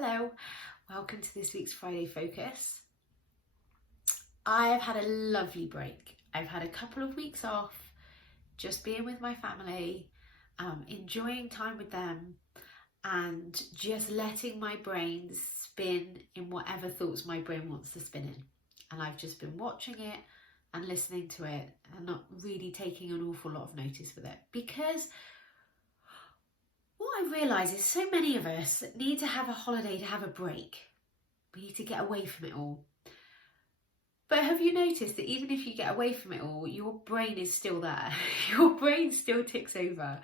Hello, welcome to this week's Friday Focus. I have had a lovely break. I've had a couple of weeks off, just being with my family, enjoying time with them, and just letting my brain spin in whatever thoughts my brain wants to spin in. And I've just been watching it and listening to it and not really taking an awful lot of notice with it, because what I realise is so many of us need to have a holiday, to have a break. We need to get away from it all. But have you noticed that even if you get away from it all, your brain is still there? Your brain still ticks over.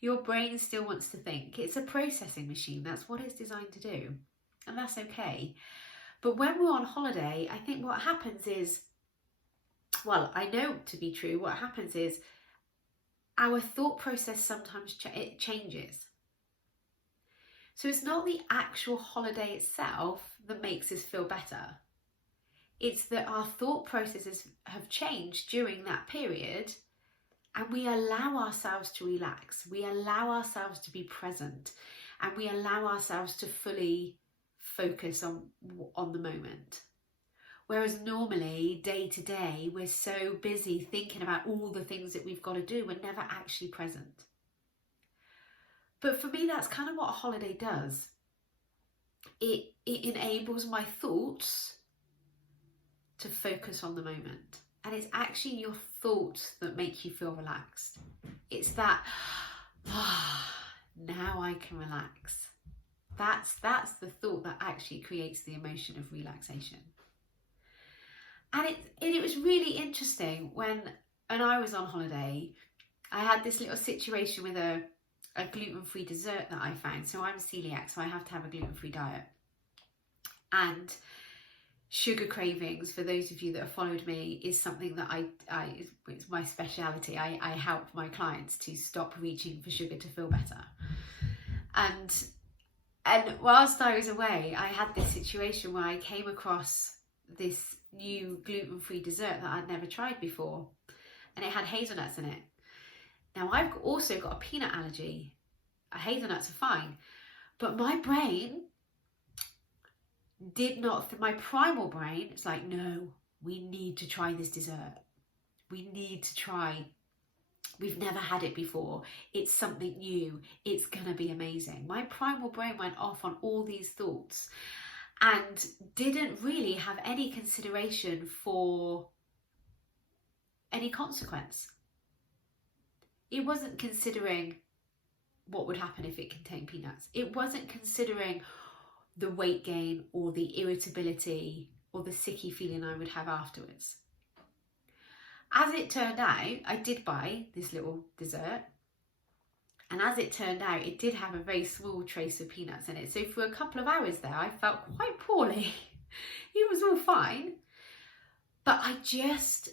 Your brain still wants to think. It's a processing machine. That's what it's designed to do. And that's okay. But when we're on holiday, I think what happens is, well, I know to be true, what happens is our thought process sometimes it changes. So it's not the actual holiday itself that makes us feel better. It's that our thought processes have changed during that period, and we allow ourselves to relax. We allow ourselves to be present, and we allow ourselves to fully focus on the moment. Whereas normally, day to day, we're so busy thinking about all the things that we've got to do, we're never actually present. But for me, that's kind of what a holiday does. It enables my thoughts to focus on the moment. And it's actually your thoughts that make you feel relaxed. It's that, now I can relax. That's the thought that actually creates the emotion of relaxation. And it was really interesting when I was on holiday. I had this little situation with a gluten-free dessert that I found. So I'm celiac, so I have to have a gluten-free diet. And sugar cravings, for those of you that have followed me, is something that it's my speciality. I help my clients to stop reaching for sugar to feel better. And whilst I was away, I had this situation where I came across this new gluten-free dessert that I'd never tried before, and it had hazelnuts in it. Now, I've also got a peanut allergy. Hazelnuts are fine. But my brain did not, my primal brain, it's like, no, we need to try this dessert. We need to try. We've never had it before. It's something new. It's going to be amazing. My primal brain went off on all these thoughts and didn't really have any consideration for any consequence. It wasn't considering what would happen if it contained peanuts. It wasn't considering the weight gain or the irritability or the sicky feeling I would have afterwards. As it turned out, I did buy this little dessert. And as it turned out, it did have a very small trace of peanuts in it. So for a couple of hours there, I felt quite poorly. It was all fine. But I just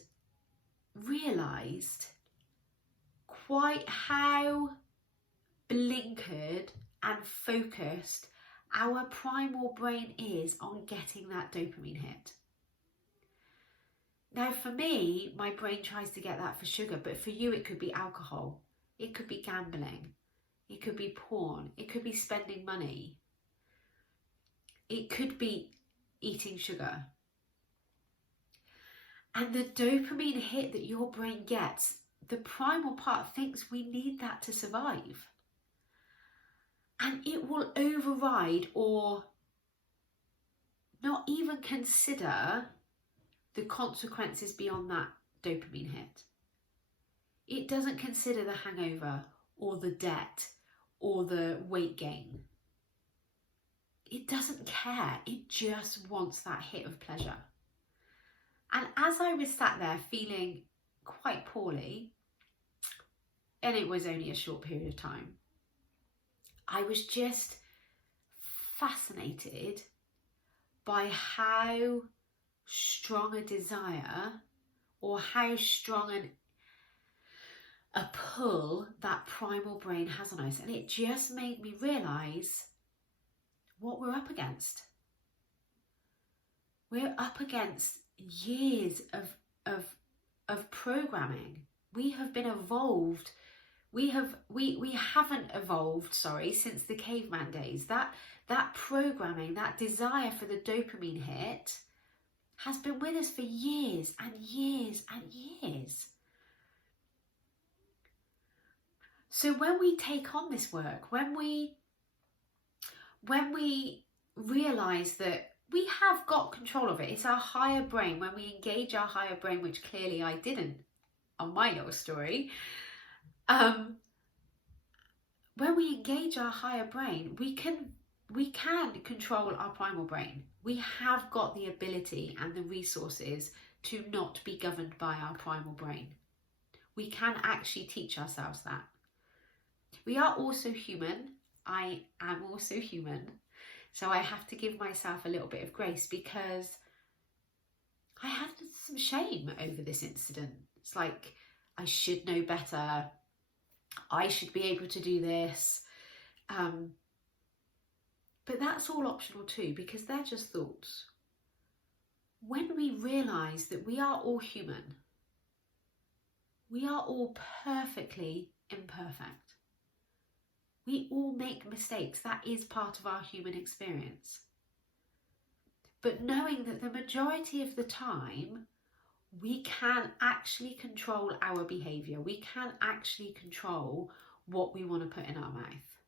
realised quite how blinkered and focused our primal brain is on getting that dopamine hit. Now, for me, my brain tries to get that for sugar, but for you, it could be alcohol, it could be gambling, it could be porn, it could be spending money, it could be eating sugar. And the dopamine hit that your brain gets, the primal part thinks we need that to survive. And it will override or not even consider the consequences beyond that dopamine hit. It doesn't consider the hangover or the debt or the weight gain. It doesn't care. It just wants that hit of pleasure. And as I was sat there feeling quite poorly, and it was only a short period of time, I was just fascinated by how strong a desire or how strong a pull that primal brain has on us. And it just made me realise what we're up against. We're up against years of programming. We have been evolved We haven't evolved, since the caveman days. That programming, that desire for the dopamine hit has been with us for years and years and years. So when we take on this work, when we realize that we have got control of it, it's our higher brain, when we engage our higher brain, which clearly I didn't on my little story, when we engage our higher brain, we can control our primal brain. We have got the ability and the resources to not be governed by our primal brain. We can actually teach ourselves that. We are also human. I am also human. So I have to give myself a little bit of grace, because I had some shame over this incident. It's like, I should know better. I should be able to do this. But that's all optional too, because they're just thoughts. When we realise that we are all human, we are all perfectly imperfect. We all make mistakes. That is part of our human experience. But knowing that the majority of the time, we can actually control our behaviour. We can actually control what we want to put in our mouth.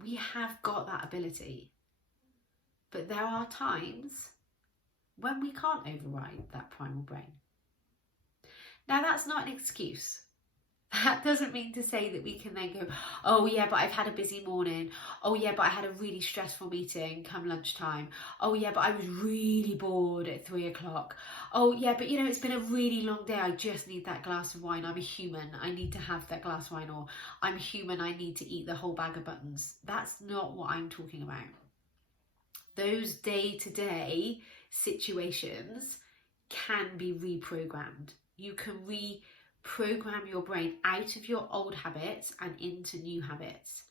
We have got that ability. But there are times when we can't override that primal brain. Now, that's not an excuse. That doesn't mean to say that we can then go, oh yeah, but I've had a busy morning. Oh yeah, but I had a really stressful meeting come lunchtime. Oh yeah, but I was really bored at 3 o'clock. Oh yeah, but it's been a really long day. I just need that glass of wine. I'm a human. I need to have that glass of wine. Or I'm human. I need to eat the whole bag of buttons. That's not what I'm talking about. Those day-to-day situations can be reprogrammed. You can reprogram your brain out of your old habits and into new habits.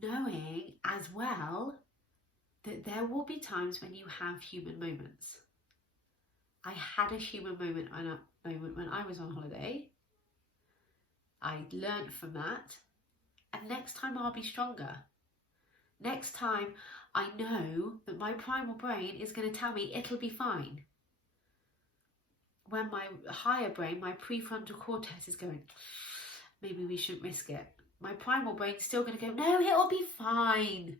Knowing as well that there will be times when you have human moments. I had a human moment when I was on holiday. I learned from that. And next time I'll be stronger. Next time I know that my primal brain is going to tell me it'll be fine. When my higher brain, my prefrontal cortex is going, maybe we shouldn't risk it. My primal brain's still going to go, no, it'll be fine.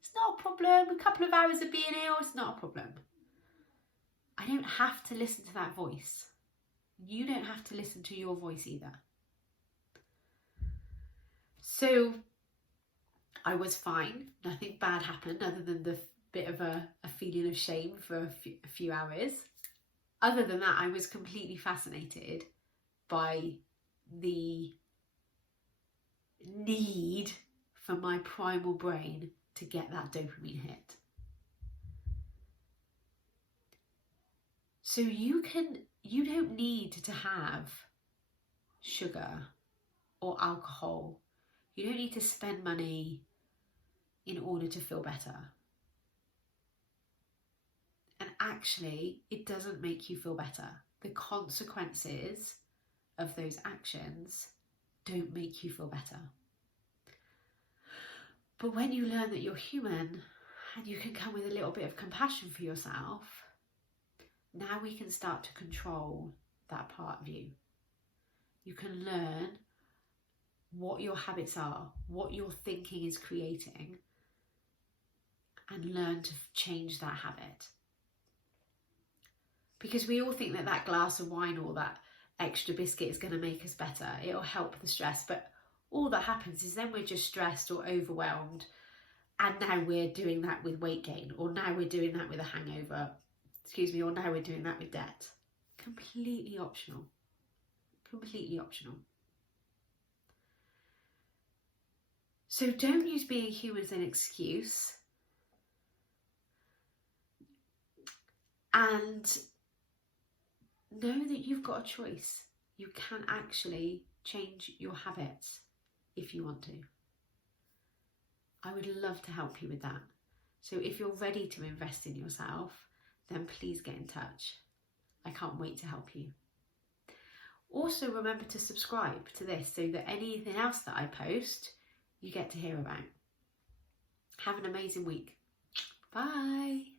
It's not a problem. A couple of hours of being ill, it's not a problem. I don't have to listen to that voice. You don't have to listen to your voice either. So I was fine. Nothing bad happened other than the bit of a feeling of shame for a few hours. Other than that, I was completely fascinated by the need for my primal brain to get that dopamine hit. So you don't need to have sugar or alcohol. You don't need to spend money in order to feel better. And actually, it doesn't make you feel better. The consequences of those actions don't make you feel better. But when you learn that you're human and you can come with a little bit of compassion for yourself, now we can start to control that part of you. You can learn what your habits are, what your thinking is creating, and learn to change that habit. Because we all think that that glass of wine or that extra biscuit is going to make us better. It'll help the stress. But all that happens is then we're just stressed or overwhelmed. And now we're doing that with weight gain. Or now we're doing that with a hangover. Or now we're doing that with debt. Completely optional. Completely optional. So don't use being human as an excuse. And know that you've got a choice. You can actually change your habits if you want to. I would love to help you with that. So if you're ready to invest in yourself, then please get in touch. I can't wait to help you. Also remember to subscribe to this so that anything else that I post, you get to hear about. Have an amazing week. Bye.